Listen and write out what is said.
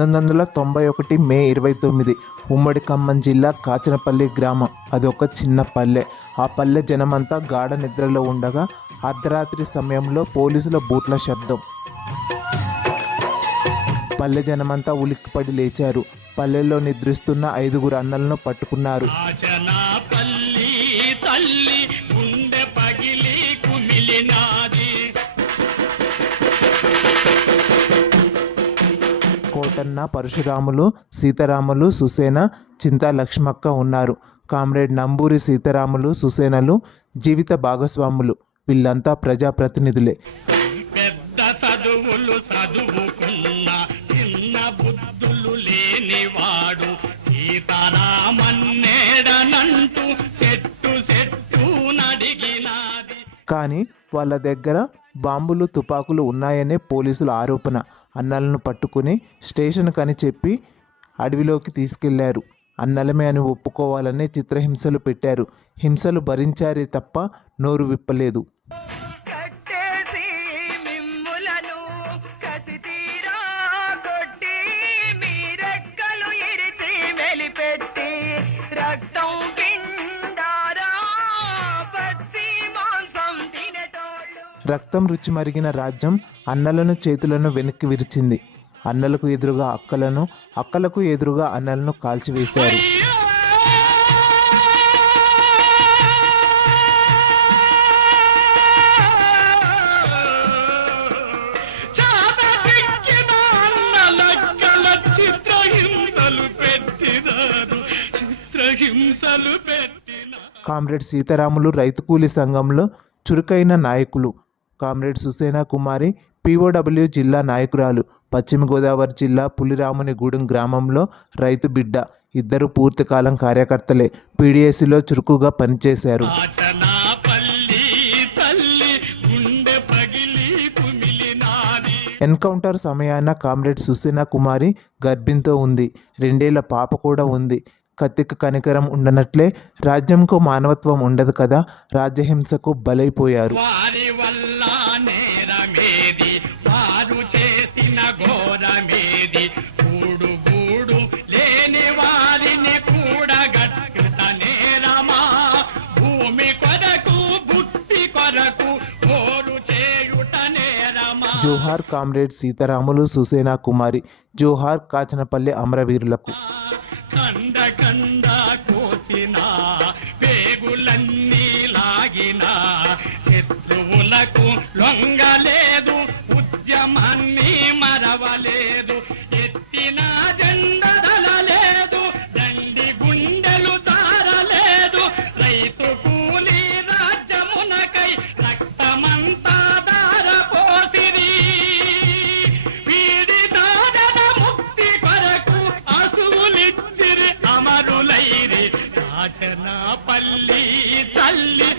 1991 మే 29 ఉమ్మడి ఖమ్మం జిల్లా కాచనపల్లి గ్రామం. అదొక చిన్న పల్లె. ఆ పల్లె జనమంతా గాఢ నిద్రలో ఉండగా అర్ధరాత్రి సమయంలో పోలీసుల బూట్ల శబ్దం. పల్లె జనమంతా ఉలిక్కిపడి లేచారు. పల్లెల్లో నిద్రిస్తున్న 5 అన్నలను పట్టుకున్నారు. కోటన్న, పరశురాములు, సీతారాములు, సుసేన, చింతా లక్ష్మక్క ఉన్నారు. కామ్రేడ్ నంబూరి సీతారాములు, సుసేనలు జీవిత భాగస్వాములు. వీళ్ళంతా ప్రజాప్రతినిధులే. పెద్ద చదువులు చదువుకున్న చిన్న బుద్ధులు లేనివాడు సీతారామన్నేడనంటూ చెట్టు చెట్టు నడిగినాది. కానీ వాళ్ళ దగ్గర బాంబులు, తుపాకులు ఉన్నాయనే పోలీసుల ఆరోపణ. అన్నలను పట్టుకుని స్టేషన్ కని చెప్పి అడవిలోకి తీసుకెళ్లారు. అన్నలమే అని ఒప్పుకోవాలనే చిత్రహింసలు పెట్టారు. హింసలు భరించారే తప్ప నోరు విప్పలేదు. రక్తం రుచి మరిగిన రాజ్యం అన్నలను చేతులను వెనక్కి విరిచింది. అన్నలకు ఎదురుగా అక్కలను, అక్కలకు ఎదురుగా అన్నలను కాల్చివేశారు. కామ్రేడ్ సీతారాములు రైతు కూలీ సంఘంలో చురుకైన నాయకులు. కామ్రేడ్ సుసేన కుమారి POW జిల్లా నాయకురాలు. పశ్చిమ గోదావరి జిల్లా పులిరామునిగూడెం గ్రామంలో రైతు బిడ్డ. ఇద్దరు పూర్తికాలం కార్యకర్తలే. PDSలో చురుకుగా పనిచేశారు. ఎన్కౌంటర్ సమయాన కామ్రేడ్ సుసేన కుమారి గర్భిణితో ఉంది. 2 ఏళ్ల పాప కూడా ఉంది. కత్తికి కనికరం ఉండనట్లే రాజ్యంకు మానవత్వం ఉండదు కదా. రాజ్యహింసకు బలైపోయారు. జోహార్ కామ్రేడ్ సీతారాములు, సుసేన కుమారి. జోహార్ కాచనపల్లి అమరవీరులకు. శత్రువులకు లొంగలేదు, ఉద్యమాన్ని మరవలేదు, ఎత్తిన జెండదలలేదు, దండి గుండెలు తారలేదు. రైతు కూలి రాజ్యమునకై రక్తమంతా దారపోసిరి. వీడి దాడన ముక్తి కొరకు అసూలిచ్చిరి, అమరులైరి. కాచనపల్లి చల్లి